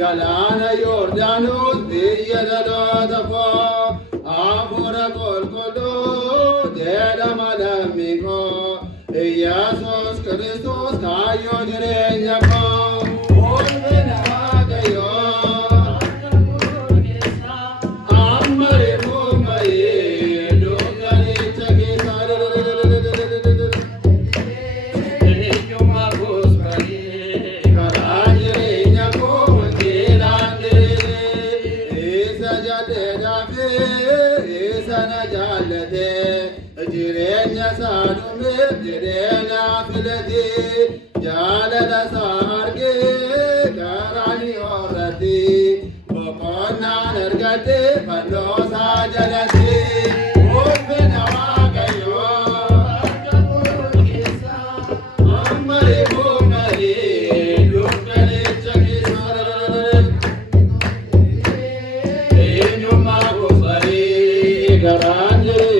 Galana Yordanus, Villa Dadafo, Abura Colcodo, Deda Madamico, Jesus Christus, Cayo Direñaco, Olvenagayo, Amare Mumbai, Duganita Gisar, Yumabus Bari, Karajinaco. Jirenya sadume jirenya filati jalala sarge karani orati bokona nergate palo sajalati olbe nawagayo amare bumari lukale chakisar enyuma gobari garanje